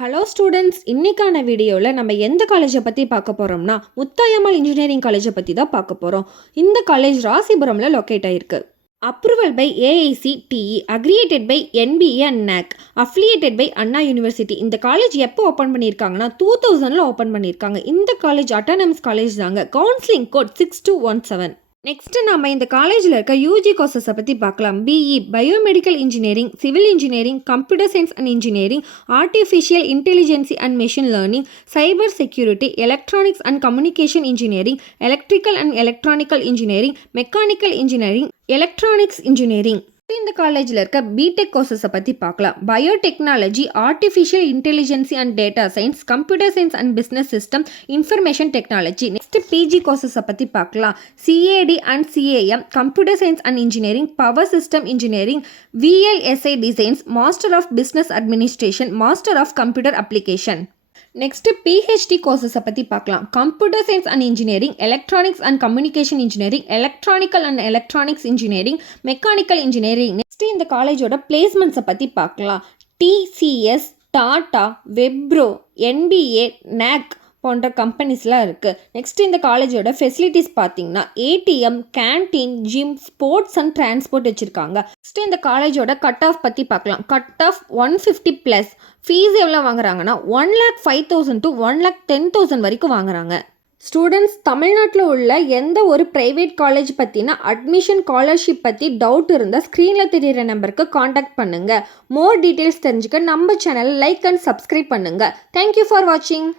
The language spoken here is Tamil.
ஹலோ ஸ்டூடெண்ட்ஸ், இன்னைக்கான வீடியோவில் நம்ம எந்த காலேஜை பற்றி பார்க்க போகிறோம்னா முத்தாயம்மாள் இன்ஜினியரிங் காலேஜை பற்றி தான் பார்க்க போகிறோம். இந்த காலேஜ் ராசிபுரமில் லொக்கேட் ஆகிருக்கு. Approval by AICTE, accredited by NBA and NAC, affiliated by Anna University. இந்த காலேஜ் எப்போ ஓப்பன் பண்ணியிருக்காங்கன்னா 2000 ஓப்பன் பண்ணியிருக்காங்க. இந்த காலேஜ் அட்டானமஸ் காலேஜ் தாங்க. Counselling code 6217. நெக்ஸ்ட்டு நம்ம இந்த காலேஜில் இருக்க யூஜி கோர்சஸை பற்றி பார்க்கலாம். BE biomedical engineering, civil engineering, computer science and engineering, artificial intelligence and machine learning, cyber security, electronics and communication engineering, electrical and electronics engineering, mechanical engineering, electronics engineering. இந்த காலேஜில் இருக்க பிடெக் கோர்சஸை பற்றி பார்க்கலாம். Biotechnology, artificial intelligence and data science, computer science and business system, information technology. Next PG கோர்சஸை பற்றி பார்க்கலாம். CAD and CAM, computer science and engineering, power system engineering, VLSI designs, master of business administration, master of computer application. Next PhD கோர்சஸை பற்றி பார்க்கலாம். Computer science and engineering, electronics and communication engineering, electrical and electronics engineering, mechanical engineering. Next இந்த காலேஜோட பிளேஸ்மெண்ட்ஸை பற்றி பார்க்கலாம். TCS, டாடா, வெப்ரோ, NBA, NAC போன்ற கம்பெனிஸ்லாம் இருக்குது. நெக்ஸ்ட் இந்த காலேஜோட ஃபெசிலிட்டிஸ் பார்த்தீங்கன்னா ATM, canteen, gym, sports and transport வச்சுருக்காங்க. நெக்ஸ்ட் இந்த காலேஜோட கட் ஆஃப் பற்றி பார்க்கலாம். Cut off 150+. ஃபீஸ் எவ்வளோ வாங்குறாங்கன்னா 1,05,000 to 1,10,000 வரைக்கும் வாங்குறாங்க. ஸ்டூடெண்ட்ஸ், தமிழ்நாட்டில் உள்ள எந்த ஒரு ப்ரைவேட் காலேஜ் பற்றினா அட்மிஷன் ஸ்காலர்ஷிப் பற்றி டவுட் இருந்தால் ஸ்க்ரீனில் தெரிகிற நம்பருக்கு காண்டாக்ட் பண்ணுங்கள். மோர் டீட்டெயில்ஸ் தெரிஞ்சுக்க நம்ம சேனலை லைக் அண்ட் சப்ஸ்கிரைப் பண்ணுங்கள். தேங்க்யூ ஃபார் வாட்சிங்.